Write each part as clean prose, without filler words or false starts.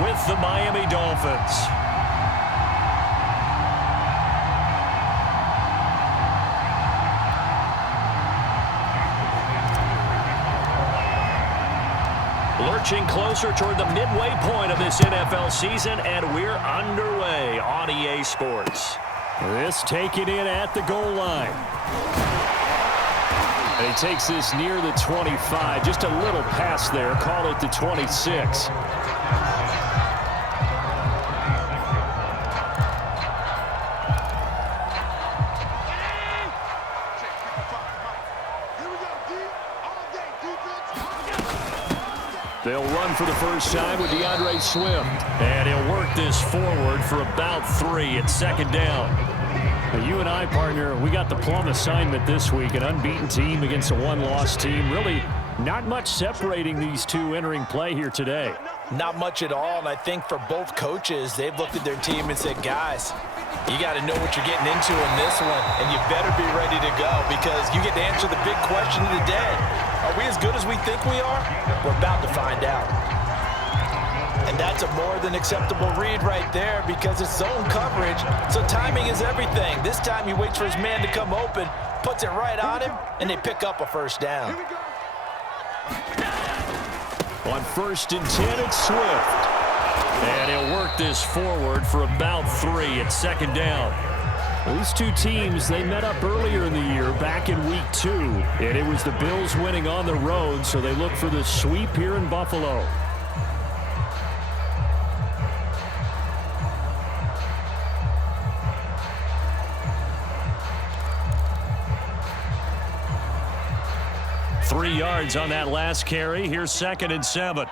with the Miami Dolphins. Lurching closer toward the midway point of this NFL season, and we're underway on EA Sports. This taken in at the goal line. And he takes this near the 25. Just a little pass there. Call it the 26. They'll run for the first time with DeAndre Swift. And he'll work this forward for about 3 at second down. Now, you and I, partner, we got the plum assignment this week. An unbeaten team against a one-loss team. Really not much separating these two entering play here today. Not much at all, and I think for both coaches, they've looked at their team and said, guys, you got to know what you're getting into in this one, and you better be ready to go because you get to answer the big question of the day. Are we as good as we think we are? We're about to find out. And that's a more than acceptable read right there because it's zone coverage, so timing is everything. This time he waits for his man to come open, puts it right on him, and they pick up a first down. On 1st and 10, it's Swift. And he'll work this forward for about 3 at second down. These two teams, they met up earlier in the year, back in Week 2. And it was the Bills winning on the road, so they look for the sweep here in Buffalo. Three yards on that last carry. Here's 2nd and 7.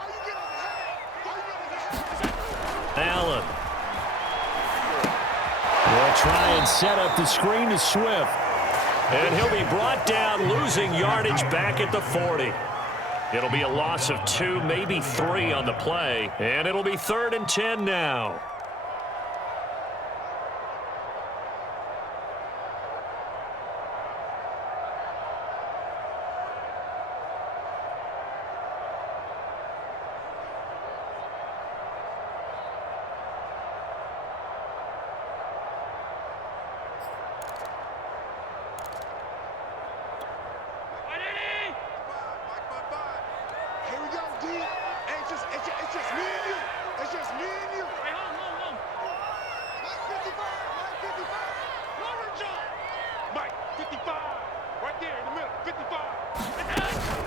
Allen. They'll try and set up the screen to Swift. And he'll be brought down, losing yardage back at the 40. It'll be a loss of 2, maybe 3 on the play. And it'll be 3rd and 10 now.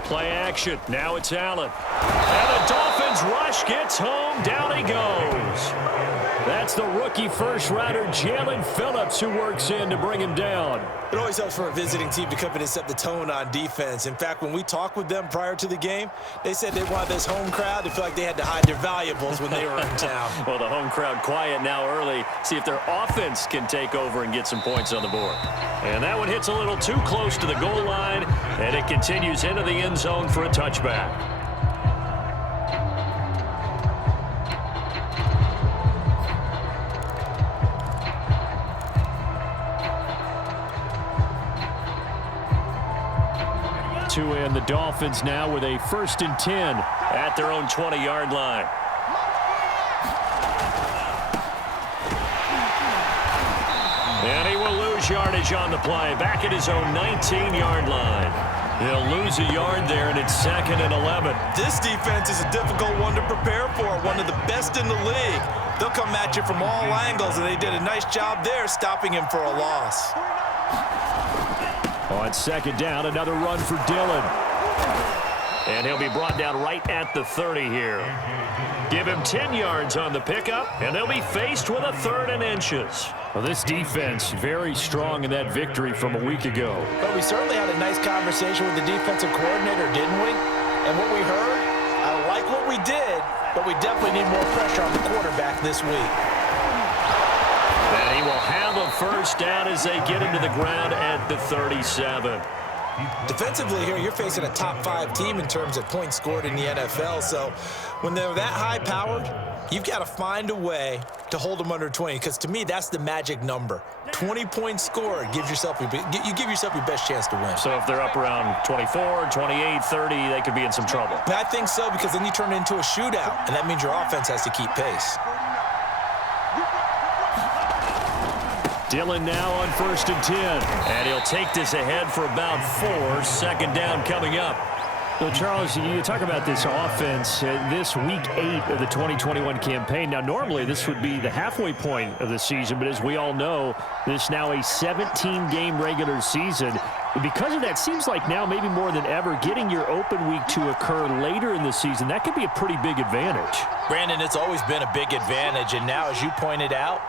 Play action. Now it's Allen. And the Dolphins rush gets home. Down he goes. That's the rookie first-rounder, Jalen Phillips, who works in to bring him down. It always helps for a visiting team to come in and set the tone on defense. In fact, when we talked with them prior to the game, they said they wanted this home crowd to feel like they had to hide their valuables when they were in town. Well, the home crowd quiet now early. See if their offense can take over and get some points on the board. And that one hits a little too close to the goal line, and it continues into the end zone for a touchback. And the Dolphins now with a 1st and 10 at their own 20-yard line. And he will lose yardage on the play, back at his own 19-yard line. He'll lose a yard there, and it's 2nd and 11. This defense is a difficult one to prepare for, one of the best in the league. They'll come at you from all angles, and they did a nice job there stopping him for a loss. On 2nd down, another run for Dillon. And he'll be brought down right at the 30 here. Give him 10 yards on the pickup, and they'll be faced with a 3rd and inches. Well, this defense very strong in that victory from a week ago. But we certainly had a nice conversation with the defensive coordinator, didn't we? And what we heard, I like what we did, but we definitely need more pressure on the quarterback this week. And he will have a first down as they get him to the ground at the 37. Defensively here, you're facing a top-5 team in terms of points scored in the NFL. So when they're that high-powered, you've got to find a way to hold them under 20, because to me, that's the magic number. 20 points scored gives yourself you give yourself your best chance to win. So if they're up around 24, 28, 30, they could be in some trouble. I think so, because then you turn it into a shootout, and that means your offense has to keep pace. Dillon now on 1st and 10. And he'll take this ahead for about 4. Second down coming up. So, Charles, you talk about this offense, this Week 8 of the 2021 campaign. Now, normally this would be the halfway point of the season, but as we all know, this is now a 17-game regular season. Because of that, seems like now maybe more than ever, getting your open week to occur later in the season, that could be a pretty big advantage. Brandon, it's always been a big advantage, and now, as you pointed out,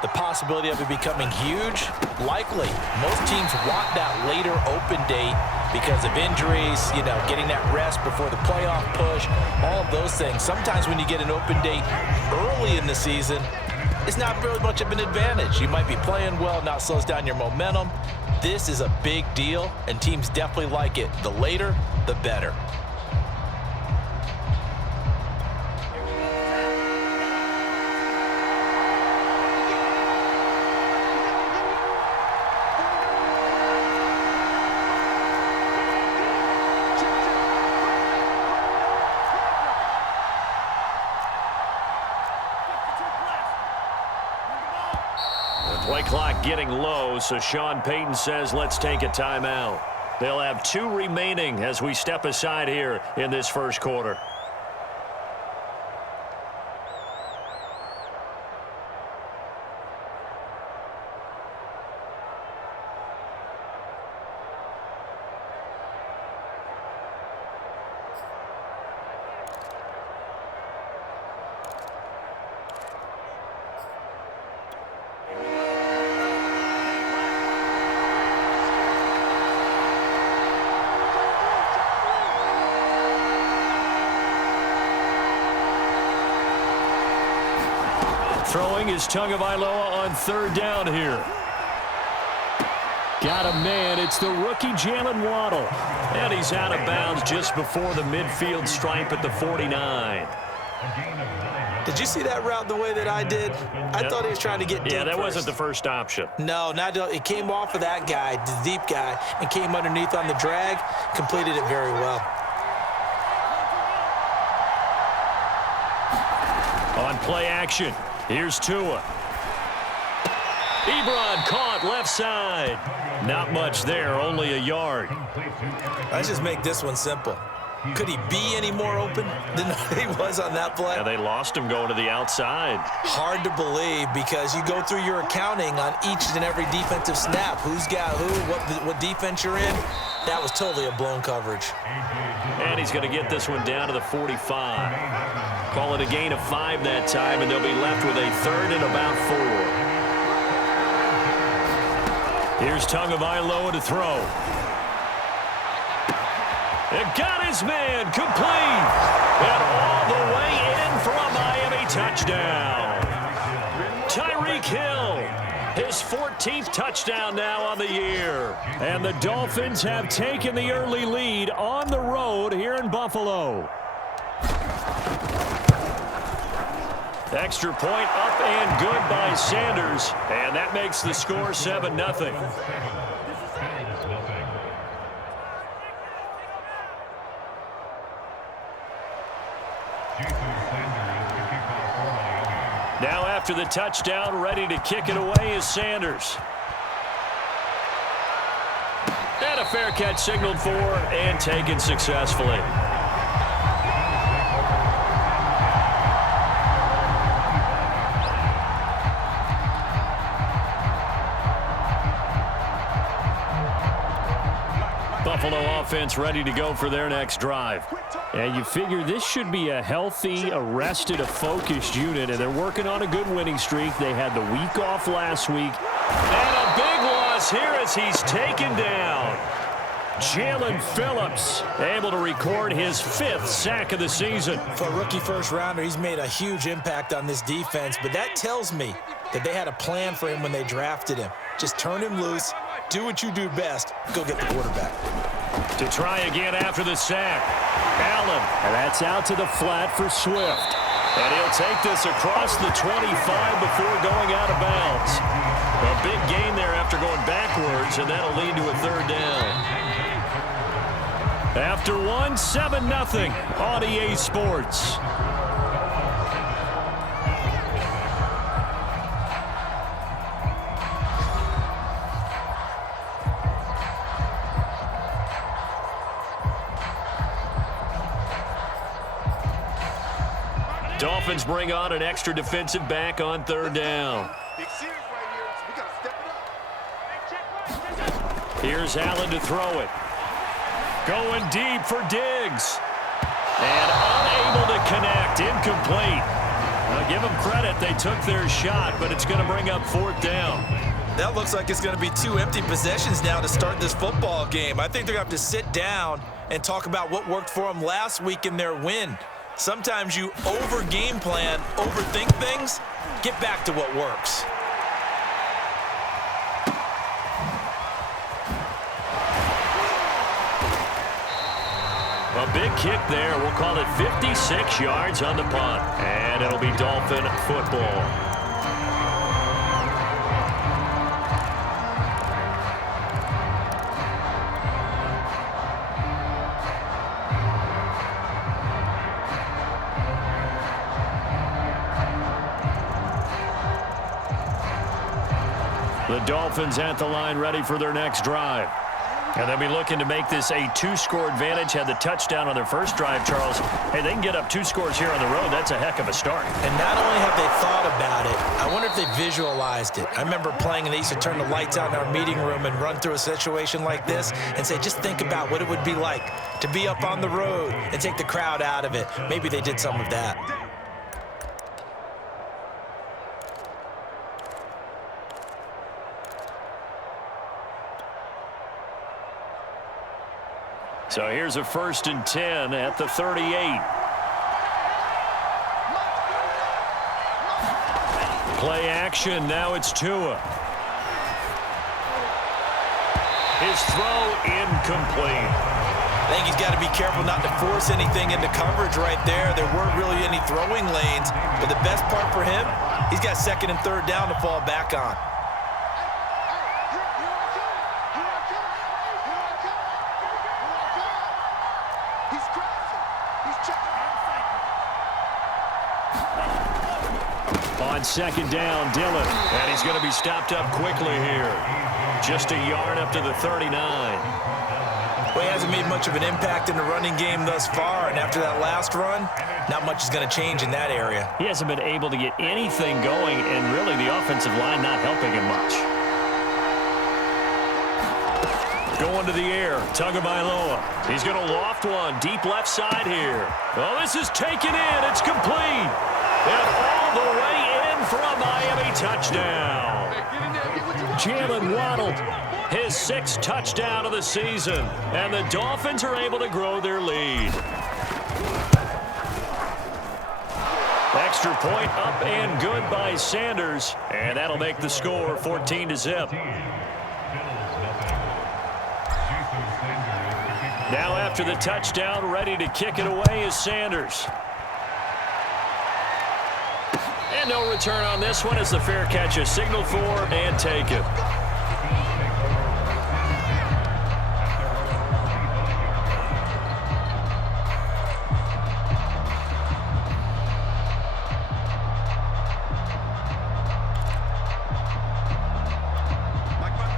the possibility of it becoming huge, likely. Most teams want that later open date because of injuries, you know, getting that rest before the playoff push, all of those things. Sometimes when you get an open date early in the season, it's not really much of an advantage. You might be playing well, now it slows down your momentum. This is a big deal, and teams definitely like it. The later, the better. Play clock getting low, so Sean Payton says let's take a timeout. They'll have 2 remaining as we step aside here in this first quarter. Throwing is Tagovailoa on 3rd down here. Got a man. It's the rookie Jalen Waddle. And he's out of bounds just before the midfield stripe at the 49. Did you see that route the way that I did? I thought he was trying to get deep. Yeah, that first. wasn't the first option. No, it came off of that guy, the deep guy, and came underneath on the drag, completed it very well. On play action, here's Tua. Ebron caught left side. Not much there, only a yard. Let's just make this one simple. Could he be any more open than he was on that play? Yeah, they lost him going to the outside. Hard to believe, because you go through your accounting on each and every defensive snap. Who's got who, what defense you're in. That was totally a blown coverage. And he's going to get this one down to the 45. Call it a gain of 5 that time, and they'll be left with a 3rd and about 4. Here's Tagovailoa to throw. It got his man complete. And all the way in for a Miami touchdown. Tyreek Hill, his 14th touchdown now on the year. And the Dolphins have taken the early lead on the road here in Buffalo. Extra point up and good by Sanders. And that makes the score 7-0. Now after the touchdown, ready to kick it away is Sanders. And a fair catch signaled for and taken successfully. Buffalo offense ready to go for their next drive. And you figure this should be a healthy, a rested, a focused unit, and they're working on a good winning streak. They had the week off last week. And a big loss here as he's taken down. Jalen Phillips able to record his 5th sack of the season. For a rookie first-rounder, he's made a huge impact on this defense, but that tells me that they had a plan for him when they drafted him. Just turn him loose, do what you do best, go get the quarterback. To try again after the sack. Allen. And that's out to the flat for Swift. And he'll take this across the 25 before going out of bounds. A big gain there after going backwards, and that'll lead to a third down. After one, 7-0 on EA Sports. Dolphins bring on an extra defensive back on third down. Here's Allen to throw it. Going deep for Diggs. And unable to connect. Incomplete. Now give them credit. They took their shot, but it's going to bring up fourth down. That looks like it's going to be 2 empty possessions now to start this football game. I think they're going to have to sit down and talk about what worked for them last week in their win. Sometimes you over-game plan, overthink things, get back to what works. A big kick there. We'll call it 56 yards on the punt. And it'll be Dolphin football. The Dolphins at the line ready for their next drive. And they'll be looking to make this a 2-score advantage. Had the touchdown on their first drive, Charles. Hey, they can get up 2 scores here on the road. That's a heck of a start. And not only have they thought about it, I wonder if they visualized it. I remember playing and they used to turn the lights out in our meeting room and run through a situation like this and say, just think about what it would be like to be up on the road and take the crowd out of it. Maybe they did some of that. So here's a 1st and 10 at the 38. Play action. Now it's Tua. His throw incomplete. I think he's got to be careful not to force anything into coverage right there. There weren't really any throwing lanes. But the best part for him, he's got 2nd and 3rd down to fall back on. On 2nd down, Dillon. And he's going to be stopped up quickly here. Just a yard up to the 39. Well, he hasn't made much of an impact in the running game thus far, and after that last run, not much is going to change in that area. He hasn't been able to get anything going, and really the offensive line not helping him much. Going to the air, Tagovailoa. He's going to loft one, deep left side here. Oh, this is taken in. It's complete. And all the way in for a Miami touchdown. Jalen Waddle, his 6th touchdown of the season. And the Dolphins are able to grow their lead. Extra point up and good by Sanders. And that'll make the score 14-0. Now after the touchdown, ready to kick it away is Sanders. And no return on this one as the fair catch is signaled for and taken.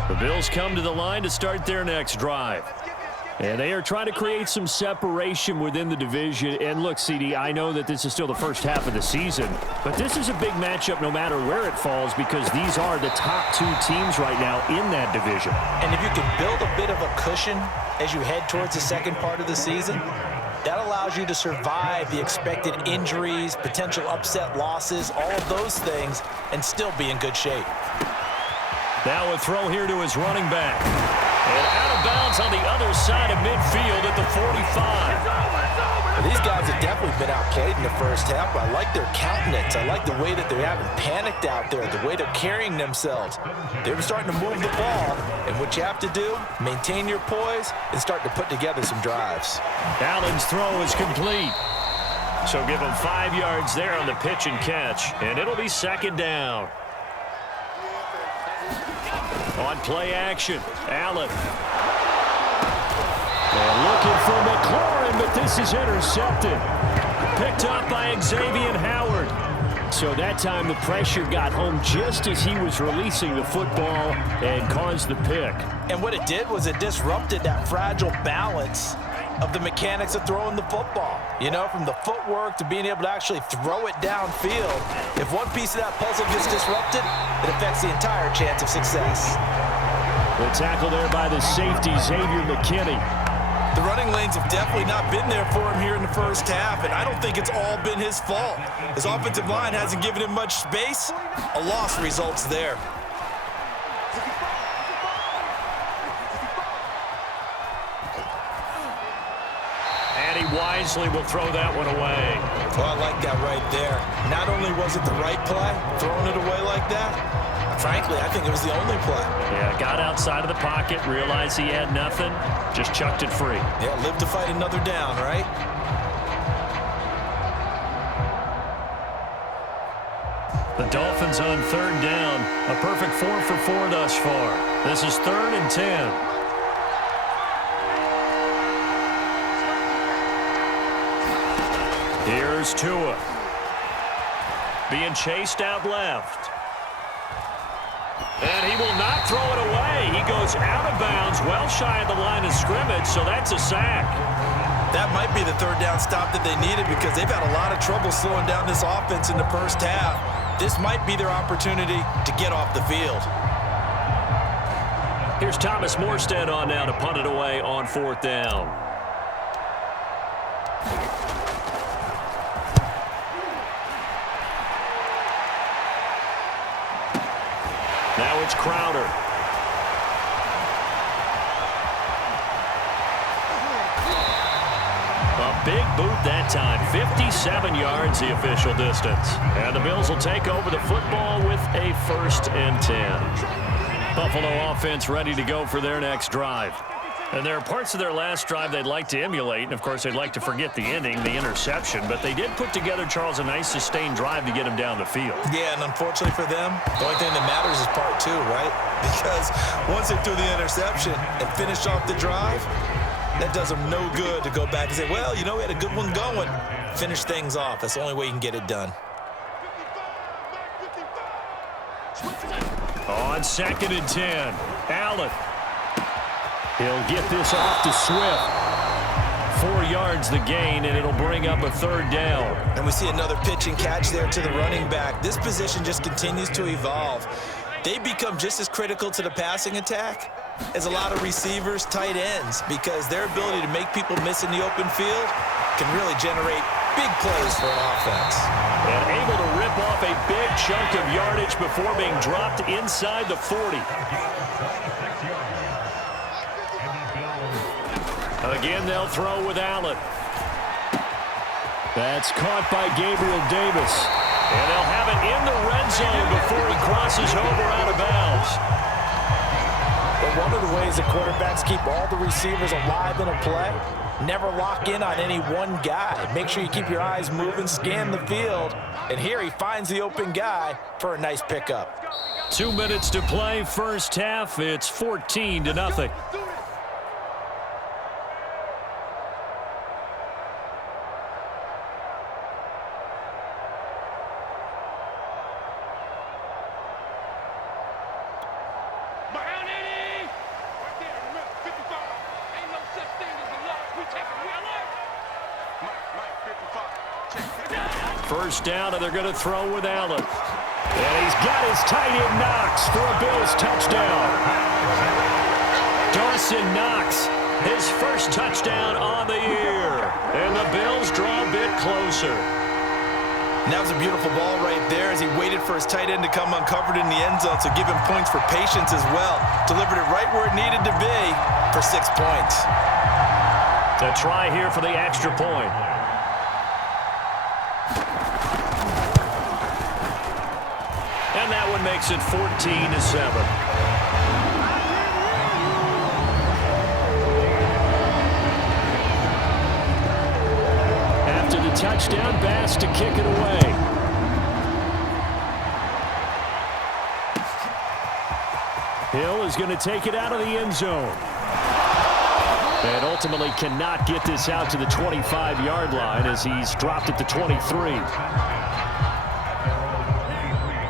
The Bills come to the line to start their next drive. And they are trying to create some separation within the division. And look, CD, I know that this is still the first half of the season, but this is a big matchup no matter where it falls because these are the top 2 teams right now in that division. And if you can build a bit of a cushion as you head towards the second part of the season, that allows you to survive the expected injuries, potential upset losses, all of those things, and still be in good shape. Now a throw here to his running back. And out of bounds on the other side of midfield at the 45. These guys have definitely been outplayed in the first half, but I like their countenance. I like the way that they haven't panicked out there, the way they're carrying themselves. They're starting to move the ball, and what you have to do, maintain your poise and start to put together some drives. Allen's throw is complete. So give him 5 yards there on the pitch and catch, and it'll be second down. On play action, Allen. They're looking for McLaurin, but this is intercepted. Picked up by Xavier Howard. So that time the pressure got home just as he was releasing the football and caused the pick. And what it did was it disrupted that fragile balance of the mechanics of throwing the football. You know, from the footwork to being able to actually throw it downfield. If one piece of that puzzle gets disrupted, it affects the entire chance of success. The tackle there by the safety, Xavier McKinney. The running lanes have definitely not been there for him here in the first half, and I don't think it's all been his fault. His offensive line hasn't given him much space. A loss results there. And he wisely will throw that one away. Well, I like that right there. Not only was it the right play, throwing it away like that, frankly, I think it was the only play. Yeah, got outside of the pocket, realized he had nothing, just chucked it free. Yeah, live to fight another down, right? The Dolphins on third down. A perfect 4 for 4 thus far. This is 3rd and 10. Here's Tua. Being chased out left. And he will not throw it away. He goes out of bounds, well shy of the line of scrimmage, so that's a sack. That might be the third down stop that they needed because they've had a lot of trouble slowing down this offense in the first half. This might be their opportunity to get off the field. Here's Thomas Morstead on now to punt it away on 4th down. Now it's Crowder. A big boot that time. 57 yards the official distance. And the Bills will take over the football with a 1st and 10. Buffalo offense ready to go for their next drive. And there are parts of their last drive they'd like to emulate. And, of course, they'd like to forget the ending, the interception. But they did put together, Charles, a nice sustained drive to get him down the field. Yeah, and unfortunately for them, the only thing that matters is part 2, right? Because once they threw the interception and finished off the drive, that does them no good to go back and say, well, you know, we had a good one going. Finish things off. That's the only way you can get it done. On 2nd and 10, Allen. He'll get this off to Swift. 4 yards the gain, and it'll bring up a 3rd down. And we see another pitch and catch there to the running back. This position just continues to evolve. They become just as critical to the passing attack as a lot of receivers, tight ends, because their ability to make people miss in the open field can really generate big plays for an offense. And able to rip off a big chunk of yardage before being dropped inside the 40. Again, they'll throw with Allen. That's caught by Gabriel Davis. And they'll have it in the red zone before he crosses over out of bounds. But one of the ways that quarterbacks keep all the receivers alive in a play, never lock in on any one guy. Make sure you keep your eyes moving, scan the field. And here he finds the open guy for a nice pickup. 2 minutes to play, first half. It's 14-0. First down, and they're going to throw with Allen. And he's got his tight end Knox for a Bills touchdown. Dawson Knox, his first touchdown on the year. And the Bills draw a bit closer. And that was a beautiful ball right there as he waited for his tight end to come uncovered in the end zone, so give him points for patience as well. Delivered it right where it needed to be for 6 points. To try here for the extra point. makes it 14-7. After the touchdown, Bass to kick it away. Hill is going to take it out of the end zone. And ultimately cannot get this out to the 25-yard line as he's dropped at the 23.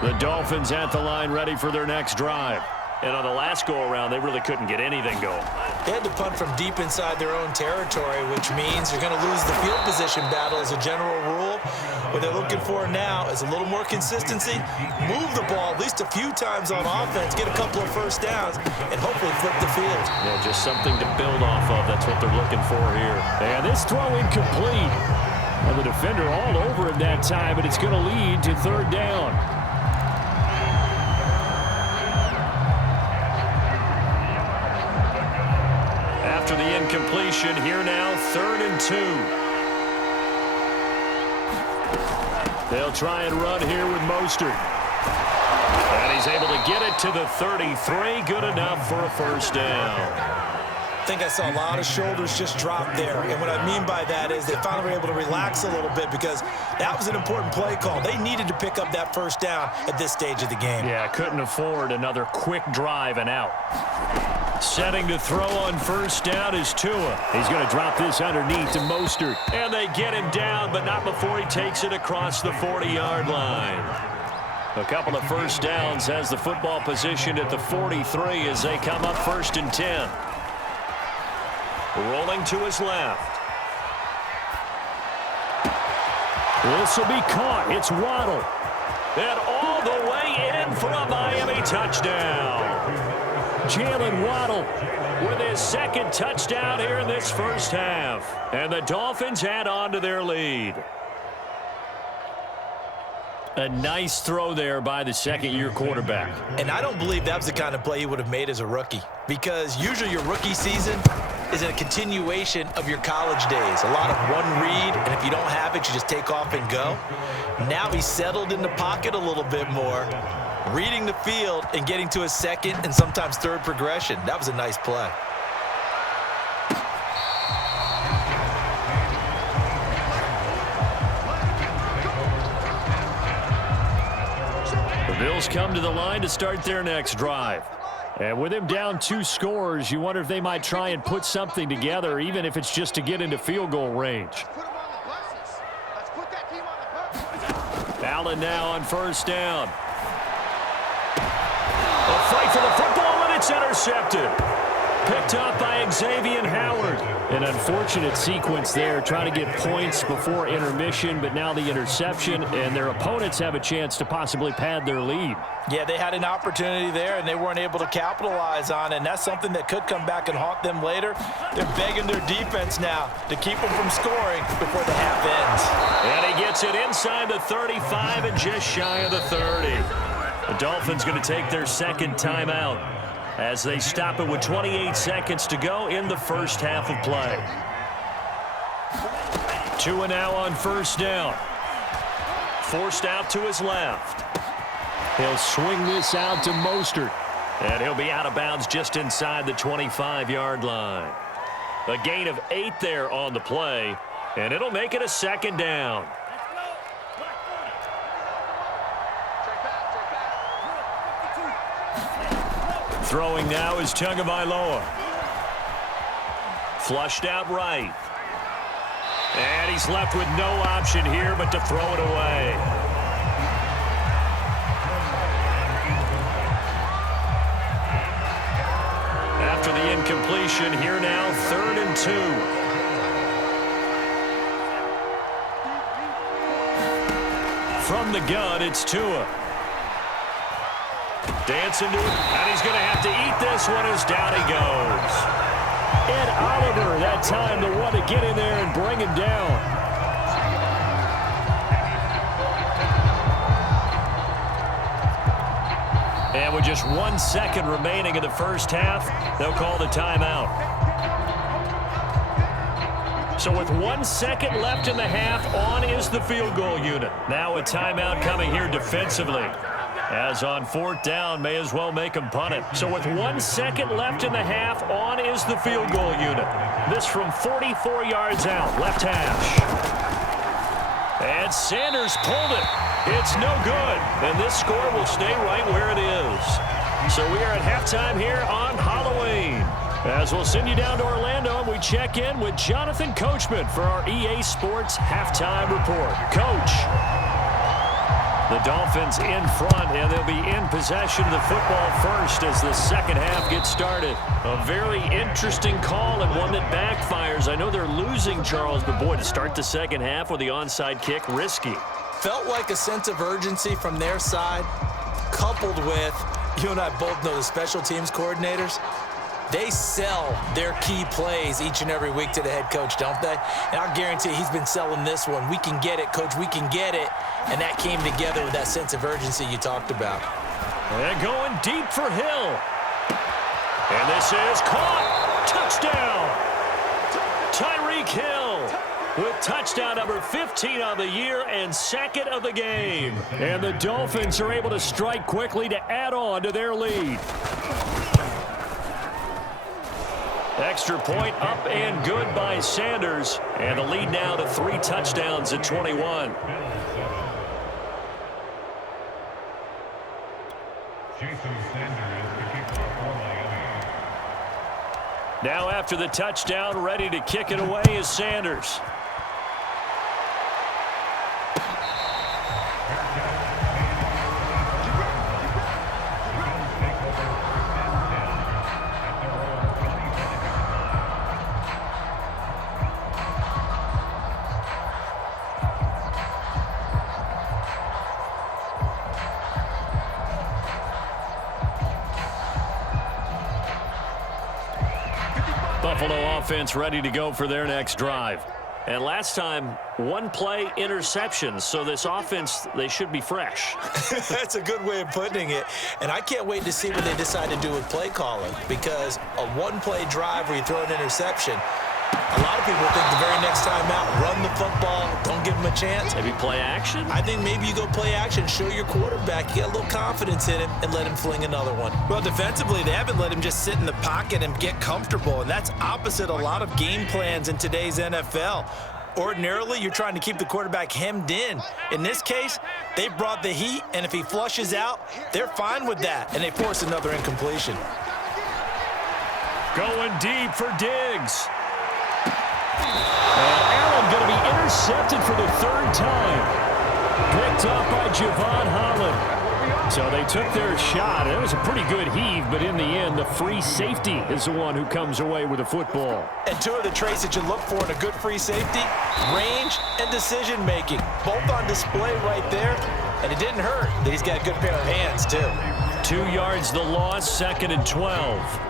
The Dolphins at the line ready for their next drive. And on the last go-around, they really couldn't get anything going. They had to punt from deep inside their own territory, which means you're going to lose the field position battle as a general rule. What they're looking for now is a little more consistency, move the ball at least a few times on offense, get a couple of first downs, and hopefully flip the field. Yeah, just something to build off of. That's what they're looking for here. And this throw incomplete. And the defender all over him that time, but it's going to lead to third down. After the incompletion, here now, 3rd and 2. They'll try and run here with Mostert. And he's able to get it to the 33. Good enough for a first down. I think I saw a lot of shoulders just drop there. And what I mean by that is they finally were able to relax a little bit because that was an important play call. They needed to pick up that first down at this stage of the game. Yeah, couldn't afford another quick drive and out. Setting to throw on first down is Tua. He's going to drop this underneath to Mostert. And they get him down, but not before he takes it across the 40-yard line. A couple of first downs has the football positioned at the 43 as they come up 1st and 10. Rolling to his left. This will be caught. It's Waddle. And all the way in for a Miami touchdown. Jalen Waddle with his 2nd touchdown here in this first half. And the Dolphins add on to their lead. A nice throw there by the second-year quarterback. And I don't believe that was the kind of play he would have made as a rookie, because usually your rookie season is a continuation of your college days. A lot of one read, and if you don't have it, you just take off and go. Now he's settled in the pocket a little bit more, reading the field and getting to his 2nd and sometimes 3rd progression. That was a nice play. The Bills come to the line to start their next drive. And with him down 2 scores, you wonder if they might try and put something together, even if it's just to get into field goal range. Allen now on first down. A fight for the football, and it's intercepted. Picked up by Xavier Howard. An unfortunate sequence there, trying to get points before intermission, but now the interception, and their opponents have a chance to possibly pad their lead. Yeah, they had an opportunity there, and they weren't able to capitalize on it, and that's something that could come back and haunt them later. They're begging their defense now to keep them from scoring before the half ends. And he gets it inside the 35 and just shy of the 30. The Dolphins going to take their 2nd timeout as they stop it with 28 seconds to go in the first half of play. Tua now on first down. Forced out to his left. He'll swing this out to Mostert. And he'll be out of bounds just inside the 25-yard line. A gain of 8 there on the play, and it'll make it a 2nd down. Throwing now is Tagovailoa. Flushed out right. And he's left with no option here but to throw it away. After the incompletion, here now, 3rd and 2. From the gun, it's Tua. Dancing to it, and he's going to have to eat this one as down he goes. Ed Oliver, that time, the one to get in there and bring him down. And with just 1 second remaining in the first half, they'll call the timeout. So with 1 second left in the half, on is the field goal unit. Now a timeout coming here defensively. As on 4th down, may as well make them punt it. So with 1 second left in the half, on is the field goal unit. This from 44 yards out, left hash. And Sanders pulled it. It's no good. And this score will stay right where it is. So we are at halftime here on Halloween. As we'll send you down to Orlando, and we check in with Jonathan Coachman for our EA Sports Halftime Report. Coach. The Dolphins in front, and they'll be in possession of the football first as the second half gets started. A very interesting call and one that backfires. I know they're losing, Charles, but boy, to start the second half with the onside kick, risky. Felt like a sense of urgency from their side, coupled with, you and I both know the special teams coordinators, they sell their key plays each and every week to the head coach, don't they? And I guarantee he's been selling this one. We can get it, coach. We can get it. And that came together with that sense of urgency you talked about. And going deep for Hill. And this is caught. Touchdown. Tyreek Hill with touchdown number 15 on the year and second of the game. And the Dolphins are able to strike quickly to add on to their lead. Extra point up and good by Sanders. And the lead now to 3 touchdowns at 21. Now after the touchdown, ready to kick it away is Sanders. Buffalo offense ready to go for their next drive. And last time, 1 play interceptions. So this offense, they should be fresh. That's a good way of putting it. And I can't wait to see what they decide to do with play calling, because a 1-play drive where you throw an interception, a lot of people think the very next time out, run the football, don't give him a chance. Maybe play action? I think maybe you go play action, show your quarterback, you get a little confidence in him, and let him fling another one. Well, defensively, they haven't let him just sit in the pocket and get comfortable, and that's opposite a lot of game plans in today's NFL. Ordinarily, you're trying to keep the quarterback hemmed in. In this case, they brought the heat, and if he flushes out, they're fine with that, and they force another incompletion. Going deep for Diggs. And Allen going to be intercepted for the 3rd time. Picked up by Javon Holland. So they took their shot. It was a pretty good heave, but in the end, the free safety is the one who comes away with the football. And 2 of the traits that you look for in a good free safety, range and decision-making. Both on display right there, and it didn't hurt that he's got a good pair of hands, too. 2 yards the loss, 2nd and 12.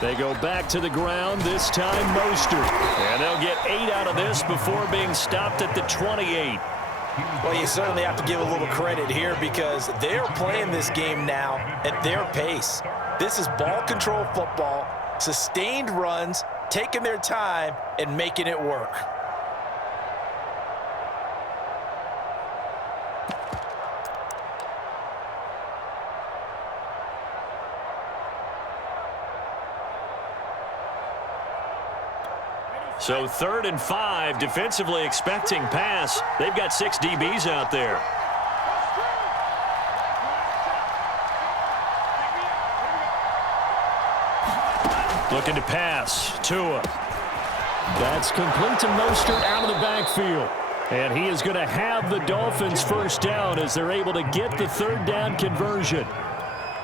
They go back to the ground, this time Mostert. And they'll get 8 out of this before being stopped at the 28. Well, you certainly have to give a little credit here because they're playing this game now at their pace. This is ball control football, sustained runs, taking their time, and making it work. So 3rd and 5, defensively expecting pass. They've got 6 DBs out there. Looking to pass. Tua. That's complete to Mostert out of the backfield. And he is going to have the Dolphins first down as they're able to get the 3rd down conversion.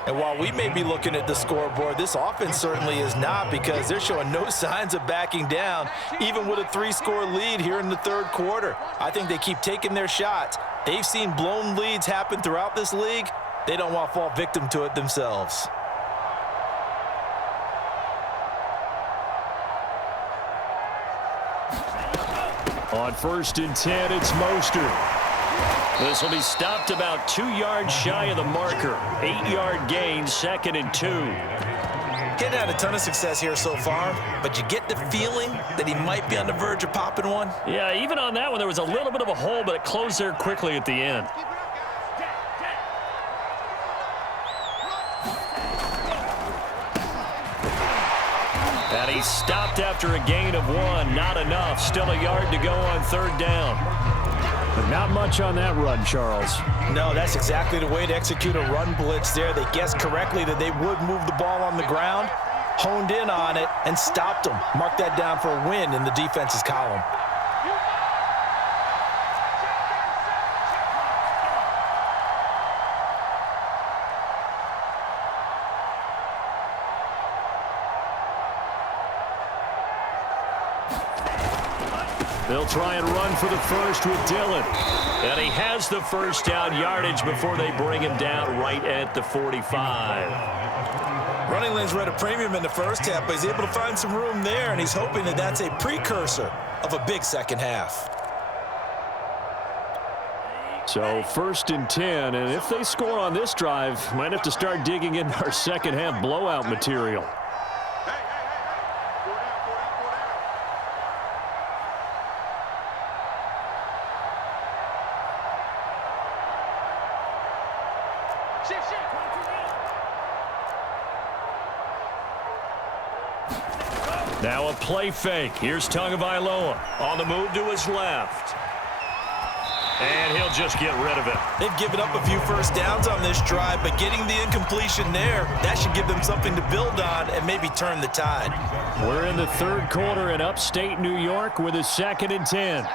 And while we may be looking at the scoreboard, this offense certainly is not, because they're showing no signs of backing down, even with a 3-score lead here in the 3rd quarter. I think they keep taking their shots. They've seen blown leads happen throughout this league. They don't want to fall victim to it themselves. On 1st and 10, it's Mostert. This will be stopped about 2 yards shy of the marker. 8-yard gain, 2nd and 2. He hadn't had a ton of success here so far, but you get the feeling that he might be on the verge of popping one. Yeah, even on that one, there was a little bit of a hole, but it closed there quickly at the end. And he stopped after a gain of 1. Not enough. Still a yard to go on third down. But not much on that run, Charles. No, that's exactly the way to execute a run blitz there. They guessed correctly that they would move the ball on the ground, honed in on it, and stopped them. Mark that down for a win in the defense's column. They'll try and run for the first with Dillon. And he has the first down yardage before they bring him down right at the 45. Running lanes were at a premium in the first half, but he's able to find some room there, and he's hoping that that's a precursor of a big second half. So 1st and 10, and if they score on this drive, might have to start digging in our second half blowout material. Now a play fake. Here's Tagovailoa on the move to his left. And he'll just get rid of it. They've given up a few first downs on this drive, but getting the incompletion there, that should give them something to build on and maybe turn the tide. We're in the third quarter in upstate New York with a 2nd and 10.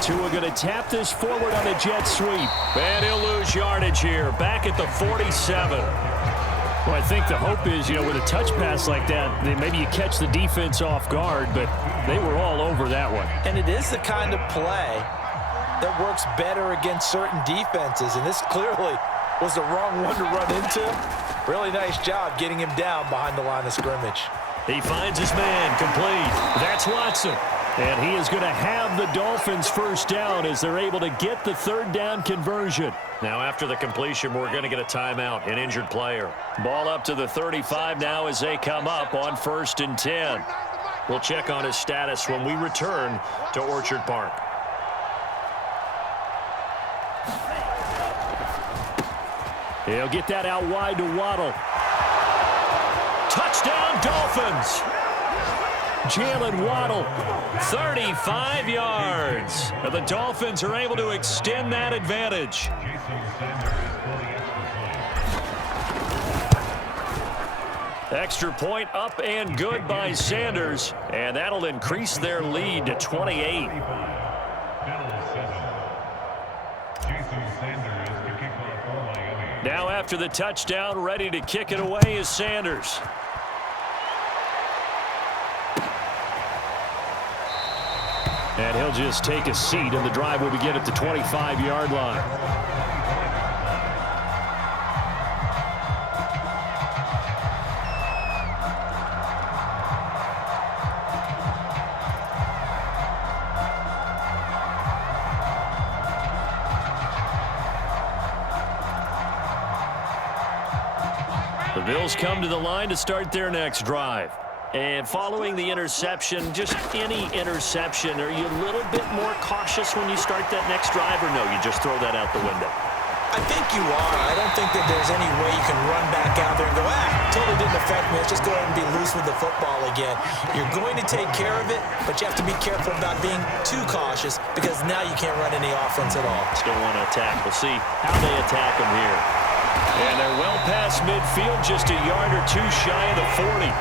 Tua going to tap this forward on a jet sweep. And he'll lose yardage here, back at the 47. Well, I think the hope is, with a touch pass like that, maybe you catch the defense off guard, but they were all over that one. And it is the kind of play that works better against certain defenses, and this clearly was the wrong one to run into. Really nice job getting him down behind the line of scrimmage. He finds his man, complete. That's Watson. And he is going to have the Dolphins first down as they're able to get the third down conversion. Now after the completion, we're going to get a timeout, an injured player. Ball up to the 35 now as they come up on 1st and 10. We'll check on his status when we return to Orchard Park. He'll get that out wide to Waddle. Touchdown, Dolphins! Jalen Waddle. 35 yards. And the Dolphins are able to extend that advantage. Extra point up and good by Sanders. And that'll increase their lead to 28. Now after the touchdown, ready to kick it away is Sanders. And he'll just take a seat, and the drive will begin at the 25-yard line. The Bills come to the line to start their next drive. And following the interception, just any interception, are you a little bit more cautious when you start that next drive, or no, you just throw that out the window? I think you are. I don't think that there's any way you can run back out there and go, totally didn't affect me. Let's just go ahead and be loose with the football again. You're going to take care of it, but you have to be careful about being too cautious because now you can't run any offense at all. Still want to attack. We'll see how they attack them here. And they're well past midfield, just a yard or two shy of the 40.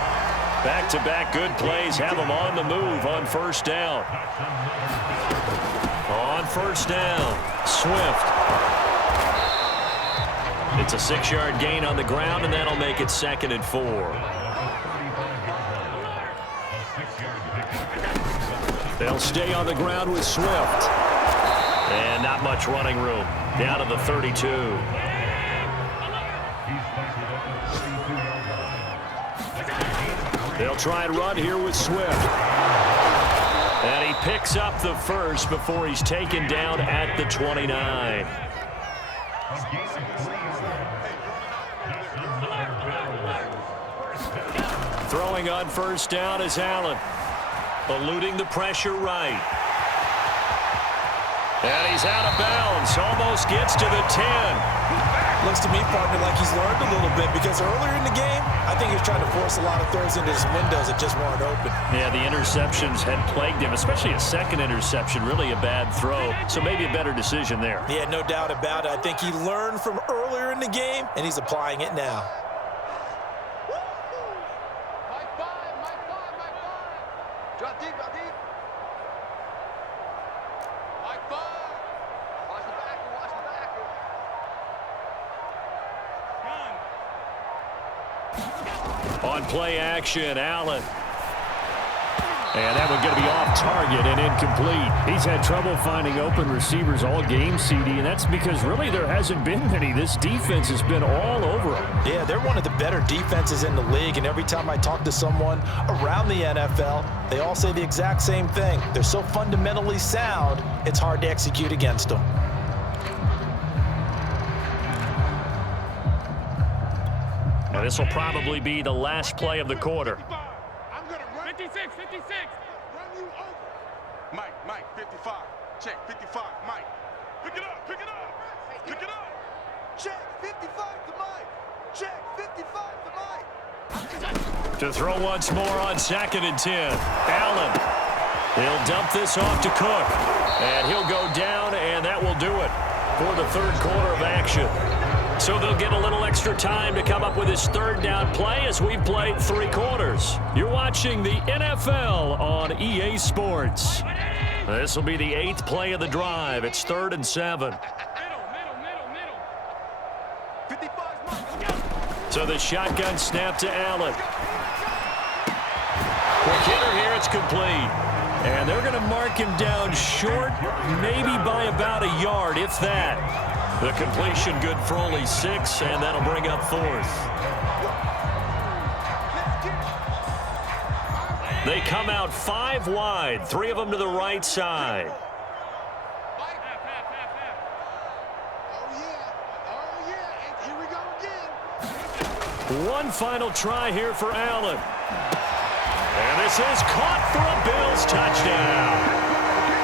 Back-to-back good plays have them on the move on 1st down. On 1st down, Swift. It's a 6-yard gain on the ground, and that'll make it 2nd and 4. They'll stay on the ground with Swift. And not much running room. Down to the 32. They'll try and run here with Swift. And he picks up the first before he's taken down at the 29. Throwing on first down is Allen. Eluding the pressure right. And he's out of bounds. Almost gets to the 10. Looks to me, partner, like he's learned a little bit because earlier in the game, I think he was trying to force a lot of throws into his windows that just weren't open. Yeah, the interceptions had plagued him, especially a second interception, really a bad throw. So maybe a better decision there. Yeah, no doubt about it. I think he learned from earlier in the game, and he's applying it now. Drop deep, drop deep. Mike 5. Watch the back, watch the back. On play action, Allen. And that one going to be off target and incomplete. He's had trouble finding open receivers all game, CD, and that's because really there hasn't been many. This defense has been all over him. Yeah, they're one of the better defenses in the league, and every time I talk to someone around the NFL, they all say the exact same thing. They're so fundamentally sound, it's hard to execute against them. Now this will probably be the last play of the quarter. I'm going to run. 56, 56. Run you over. Mike, 55. Check, 55, Mike. Pick it up, pick it up. Pick it up. Check, 55 to Mike. Check, 55 to Mike. To throw once more on 2nd and 10. Allen. He'll dump this off to Cook. And he'll go down, and that will do it for the third quarter of action. So they'll get a little extra time to come up with his third down play as we've played 3 quarters. You're watching the NFL on EA Sports. This will be the 8th play of the drive. It's 3rd and 7. Middle. 55 Mike. So the shotgun snap to Allen. Quick hitter here, it's complete. And they're going to mark him down short, maybe by about a yard, if that. The completion good for only 6, and that'll bring up 4th. They come out 5 wide, 3 of them to the right side. Oh, yeah. Here we go again. One final try here for Allen. And this is caught for a Bills touchdown.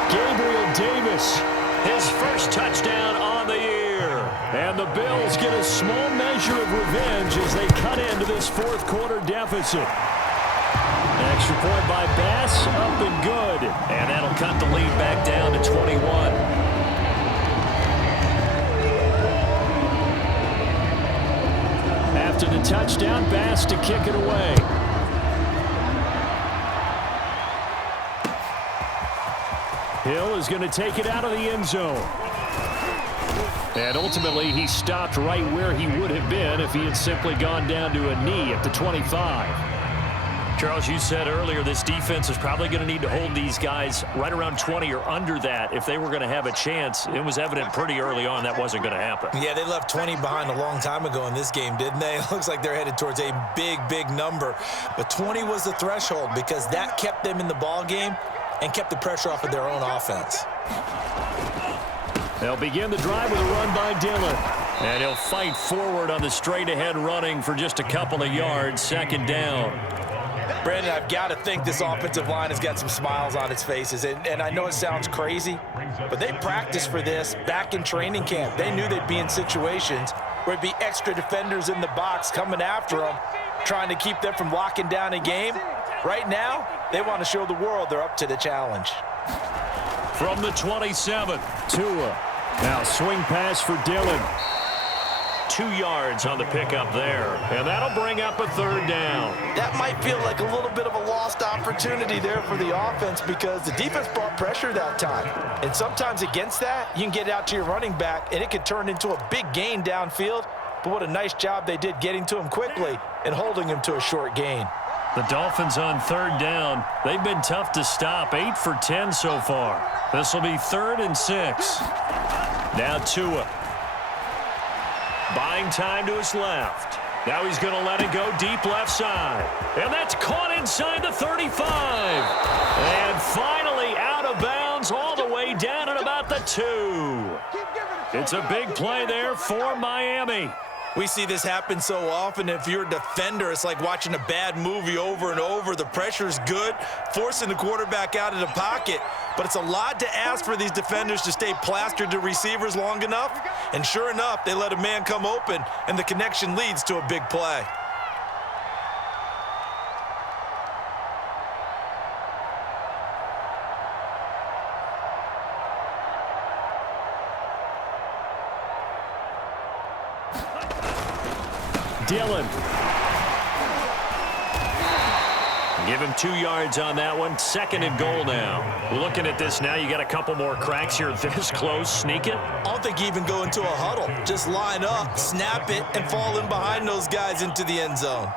Gabriel Davis, his first touchdown on the year. And the Bills get a small measure of revenge as they cut into this 4th quarter deficit. An extra point by Bass, up and good. And that'll cut the lead back down to 21. After the touchdown, Bass to kick it away. Hill is going to take it out of the end zone. And ultimately, he stopped right where he would have been if he had simply gone down to a knee at the 25. Charles, you said earlier this defense is probably going to need to hold these guys right around 20 or under that if they were going to have a chance. It was evident pretty early on that wasn't going to happen. Yeah, they left 20 behind a long time ago in this game, didn't they? It looks like they're headed towards a big number. But 20 was the threshold because that kept them in the ball game and kept the pressure off of their own offense. They'll begin the drive with a run by Dillon. And he'll fight forward on the straight-ahead running for just a couple of yards, 2nd down. Brandon, I've got to think this offensive line has got some smiles on its faces. And I know it sounds crazy, but they practiced for this back in training camp. They knew they'd be in situations where it'd be extra defenders in the box coming after them, trying to keep them from locking down a game. Right now, they want to show the world they're up to the challenge. From the 27, Tua. Now swing pass for Dillon. 2 yards on the pickup there. And that'll bring up a 3rd down. That might feel like a little bit of a lost opportunity there for the offense because the defense brought pressure that time. And sometimes against that, you can get out to your running back, and it could turn into a big gain downfield. But what a nice job they did getting to him quickly and holding him to a short gain. The Dolphins on 3rd down. They've been tough to stop. 8 for 10 so far. This will be 3rd and 6. Now Tua. Buying time to his left. Now he's going to let it go deep left side. And that's caught inside the 35. And finally down at about the 2. It's a big play there for Miami. We see this happen so often. If you're a defender, it's like watching a bad movie over and over. The pressure's good, forcing the quarterback out of the pocket. But it's a lot to ask for these defenders to stay plastered to receivers long enough. And sure enough, they let a man come open, and the connection leads to a big play. Dillon. Give him 2 yards on that one. 2nd and goal now. Looking at this now, you got a couple more cracks here this close. Sneak it. I don't think you even go into a huddle. Just line up, snap it, and fall in behind those guys into the end zone.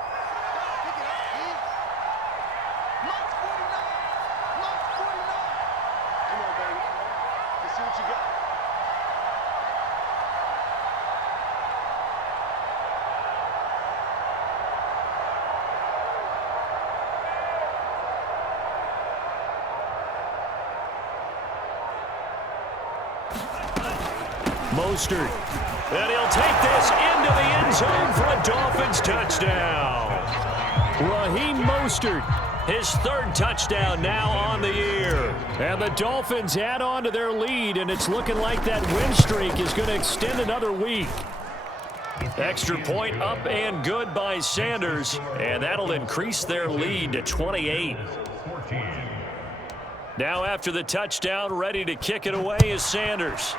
Mostert. And he'll take this into the end zone for a Dolphins touchdown. Raheem Mostert. His 3rd touchdown now on the year. And the Dolphins add on to their lead, and it's looking like that win streak is going to extend another week. Extra point up and good by Sanders, and that'll increase their lead to 28. Now after the touchdown, ready to kick it away is Sanders.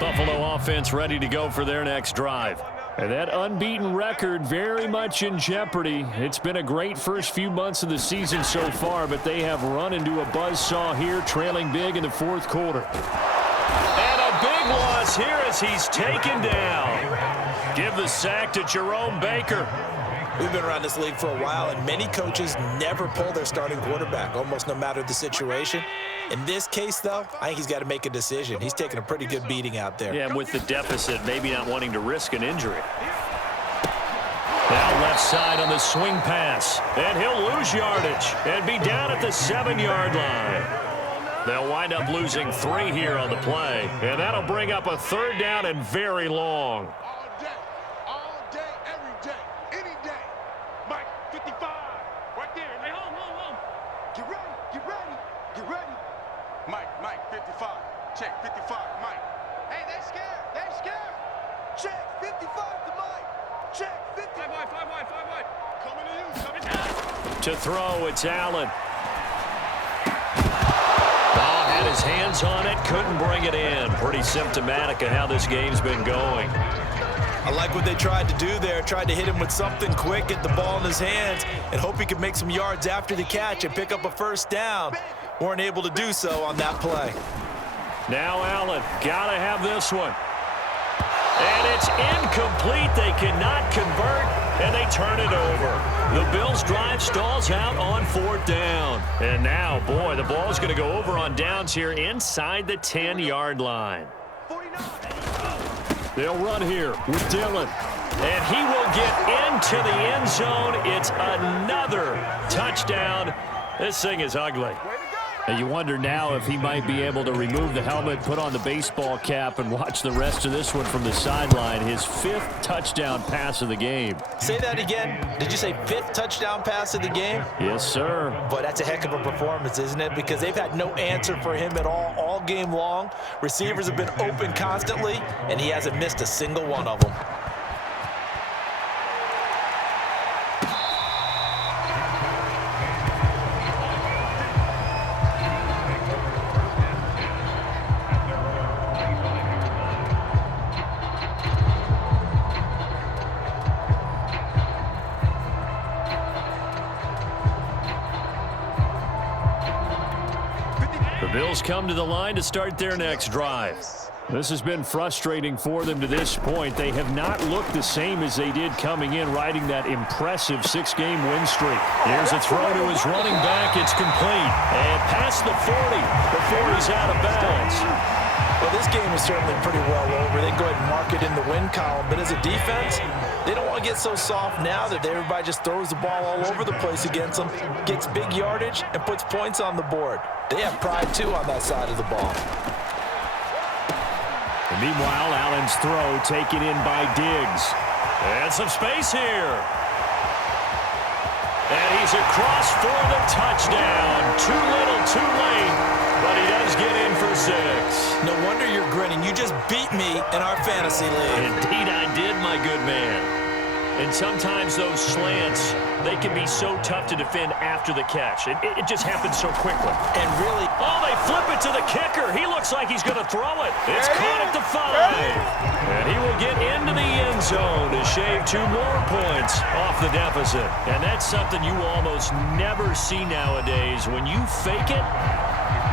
Buffalo offense ready to go for their next drive. And that unbeaten record very much in jeopardy. It's been a great first few months of the season so far, but they have run into a buzzsaw here, trailing big in the 4th quarter. And a big loss here as he's taken down. Give the sack to Jerome Baker. We've been around this league for a while, and many coaches never pull their starting quarterback, almost no matter the situation. In this case, though, I think he's got to make a decision. He's taking a pretty good beating out there. Yeah, and with the deficit, maybe not wanting to risk an injury. Now left side on the swing pass, and he'll lose yardage and be down at the 7-yard line. They'll wind up losing 3 here on the play, and that'll bring up a 3rd down and very long. All day, every day, any day. Mike, 55, right there. Hey, home. Get ready. Mike, 55. Check, 55, Mike. Hey, they scared. Check 55 to Mike. Check 55. 5 wide. Coming to you, coming down. To throw, it's Allen. Had his hands on it, couldn't bring it in. Pretty symptomatic of how this game's been going. I like what they tried to do there. Tried to hit him with something quick, get the ball in his hands, and hope he could make some yards after the catch and pick up a 1st down. Weren't able to do so on that play. Now Allen, gotta have this one. And it's incomplete. They cannot convert, and they turn it over. The Bills' drive stalls out on 4th down. And now, boy, the ball's going to go over on downs here inside the 10-yard line. 49. They'll run here with Dillon. And he will get into the end zone. It's another touchdown. This thing is ugly. And you wonder now if he might be able to remove the helmet, put on the baseball cap, and watch the rest of this one from the sideline. His 5th touchdown pass of the game. Say that again. Did you say 5th touchdown pass of the game? Yes, sir. But that's a heck of a performance, isn't it? Because they've had no answer for him at all game long. Receivers have been open constantly, and he hasn't missed a single one of them. Bills come to the line to start their next drive. This has been frustrating for them to this point. They have not looked the same as they did coming in, riding that impressive 6-game win streak. Here's a throw to his running back. It's complete. And past the 40 before he's out of bounds. this game is certainly pretty well over. They can go ahead and mark it in the win column. But as a defense, they don't want to get so soft now that everybody just throws the ball all over the place against them, gets big yardage, and puts points on the board. They have pride, too, on that side of the ball. And meanwhile, Allen's throw taken in by Diggs. And some space here. And he's across for the touchdown. Too little, too late, but he does get in for 6. No wonder you're grinning. You just beat me in our fantasy league. Indeed I did, my good man. And sometimes those slants, they can be so tough to defend after the catch. It just happens so quickly. And really... Oh, they flip it to the kicker. He looks like he's going to throw it. It's caught at the 5. And he will get into the end zone to shave 2 more points off the deficit. And that's something you almost never see nowadays. When you fake it,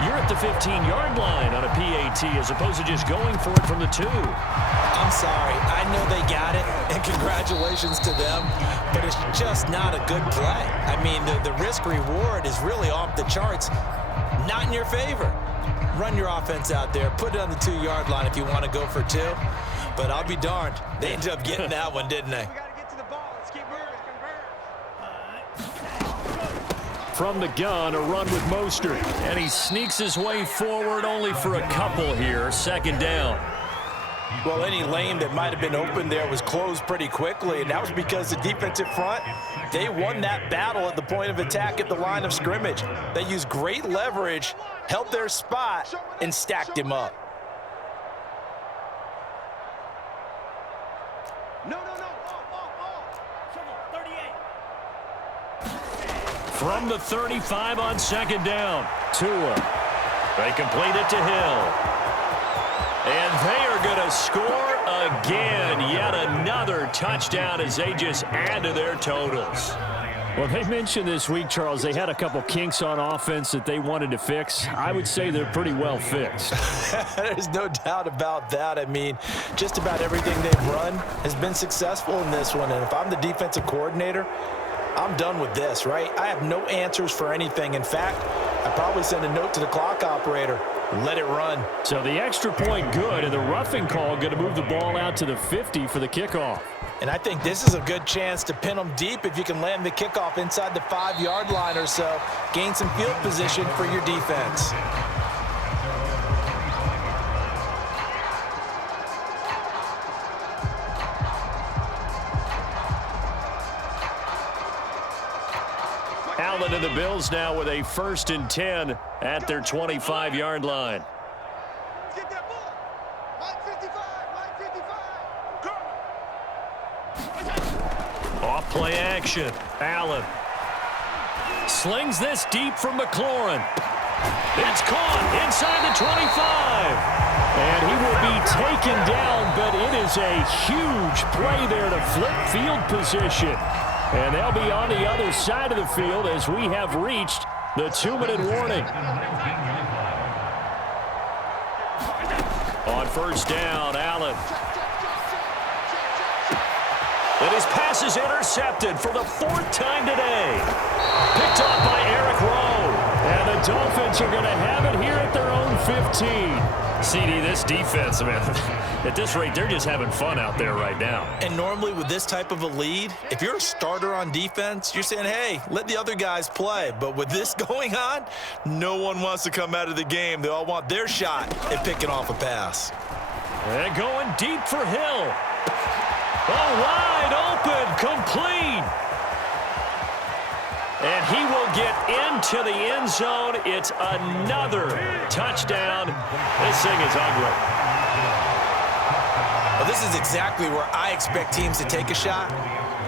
you're at the 15-yard line on a PAT as opposed to just going for it from the 2. I'm sorry. I know they got it, and congratulations to them, but it's just not a good play. I mean, the risk-reward is really off the charts, not in your favor. Run your offense out there. Put it on the 2-yard line if you want to go for 2, but I'll be darned. They ended up getting that one, didn't they? We got to get to the ball. Let's keep moving. From the gun, a run with Mostert. And he sneaks his way forward only for a couple here. 2nd down. Well, any lane that might have been open there was closed pretty quickly, and that was because the defensive front, they won that battle at the point of attack at the line of scrimmage. They used great leverage, held their spot, and stacked him up. No. 38. From the 35 on 2nd down. Tua. They complete it to Hill. And they are going to score again. Yet another touchdown as they just add to their totals. Well, they mentioned this week, Charles, they had a couple kinks on offense that they wanted to fix. I would say they're pretty well fixed. There's no doubt about that. I mean, just about everything they've run has been successful in this one. And if I'm the defensive coordinator, I'm done with this, right? I have no answers for anything. In fact, I'd probably send a note to the clock operator. Let it run. So the extra point good, and the roughing call going to move the ball out to the 50 for the kickoff. And I think this is a good chance to pin them deep if you can land the kickoff inside the 5-yard line or so. Gain some field position for your defense. Allen and the Bills now with a 1st and 10 at their 25-yard line. Let's get that ball. Mike 55. Off play action. Allen slings this deep from McLaurin. It's caught inside the 25. And he will be taken down, but it is a huge play there to flip field position. And they'll be on the other side of the field as we have reached the 2-minute warning. On 1st down, Allen. And his pass is intercepted for the 4th time today. Picked off by Eric Rowe. And the Dolphins are going to have it here at their own 15. CD, this defense, man, at this rate, they're just having fun out there right now. And normally with this type of a lead, if you're a starter on defense, you're saying, hey, let the other guys play. But with this going on, no one wants to come out of the game. They all want their shot at picking off a pass. And going deep for Hill. Oh, wide open, complete. And he will get into the end zone. It's another touchdown. This thing is ugly. Well, this is exactly where I expect teams to take a shot.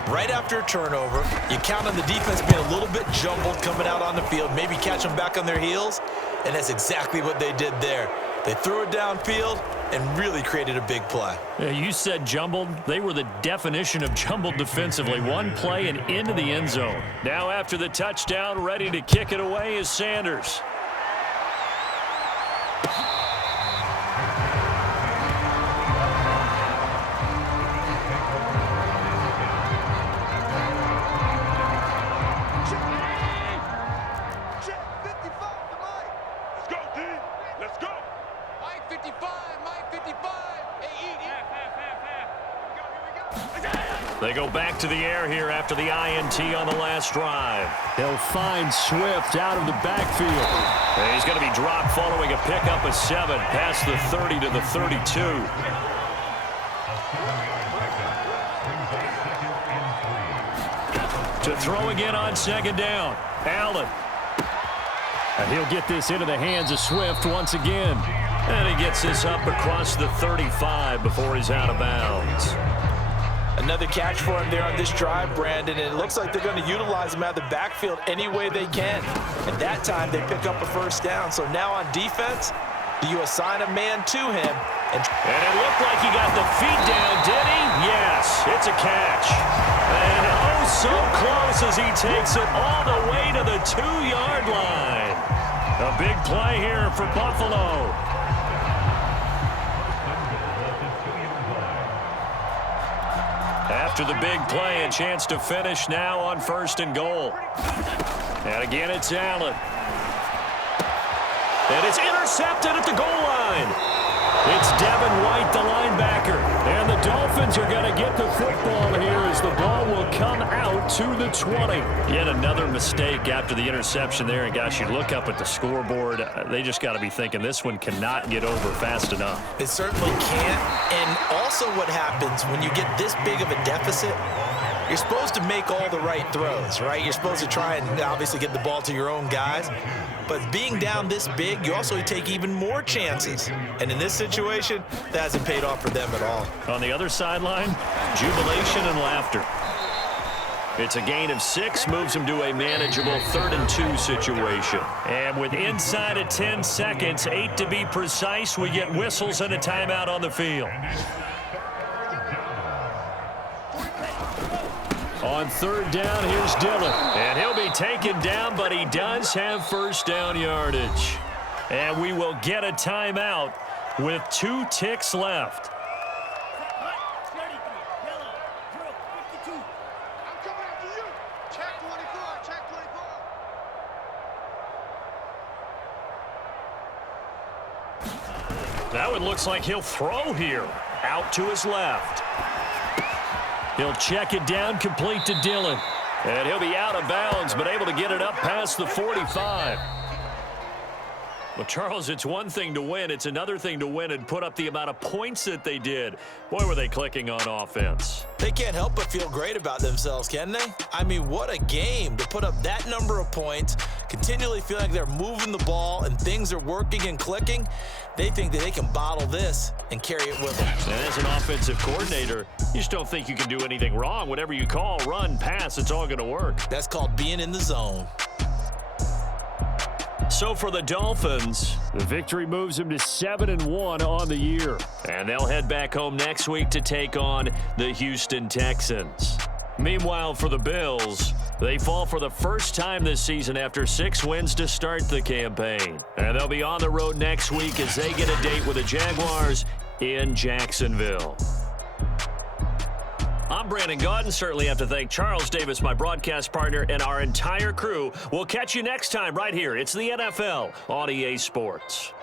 Right after a turnover, you count on the defense being a little bit jumbled coming out on the field, maybe catch them back on their heels, and that's exactly what they did there. They threw it downfield and really created a big play. You said jumbled. They were the definition of jumbled defensively. One play and into the end zone. Now after the touchdown, ready to kick it away is Sanders. Let's go, D. Let's go. Mike 55. They go back to the air here after the INT on the last drive. They'll find Swift out of the backfield. And he's going to be dropped following a pickup of 7 past the 30 to the 32. To throw again on second down. Allen. And he'll get this into the hands of Swift once again. And he gets this up across the 35 before he's out of bounds. Another catch for him there on this drive, Brandon, and it looks like they're going to utilize him out of the backfield any way they can. At that time, they pick up a first down. So now on defense, you assign a man to him. And it looked like he got the feet down, did he? Yes, it's a catch. And oh, so close as he takes it all the way to the 2-yard line. A big play here for Buffalo. After the big play, a chance to finish now on 1st and goal. And again, it's Allen. And it's intercepted at the goal line. It's Devin White, the linebacker. And the Dolphins are going to get the football here as the ball will come out to the 20. Yet another mistake after the interception there. And, gosh, you look up at the scoreboard. They just got to be thinking this one cannot get over fast enough. It certainly can't. And also what happens when you get this big of a deficit, you're supposed to make all the right throws, right? You're supposed to try and obviously get the ball to your own guys. But being down this big, you also take even more chances. And in this situation, that hasn't paid off for them at all. On the other sideline, jubilation and laughter. It's a gain of 6, moves him to a manageable 3rd and 2 situation. And with inside of 10 seconds, 8 to be precise, we get whistles and a timeout on the field. On 3rd down, here's Dillon. And he'll be taken down, but he does have first down yardage. And we will get a timeout with 2 ticks left. I'm coming after you. Check 24, check 24. That one looks like he'll throw here. Out to his left. He'll check it down, complete to Dillon. And he'll be out of bounds, but able to get it up past the 45. Well, Charles, it's one thing to win. It's another thing to win and put up the amount of points that they did. Boy, were they clicking on offense. They can't help but feel great about themselves, can they? I mean, what a game to put up that number of points, continually feel like they're moving the ball and things are working and clicking. They think that they can bottle this and carry it with them. And as an offensive coordinator, you just don't think you can do anything wrong. Whatever you call, run, pass, it's all going to work. That's called being in the zone. So for the Dolphins, the victory moves them to 7-1 on the year. And they'll head back home next week to take on the Houston Texans. Meanwhile, for the Bills, they fall for the first time this season after 6 wins to start the campaign. And they'll be on the road next week as they get a date with the Jaguars in Jacksonville. I'm Brandon Gaudin. Certainly have to thank Charles Davis, my broadcast partner, and our entire crew. We'll catch you next time right here. It's the NFL on EA Sports.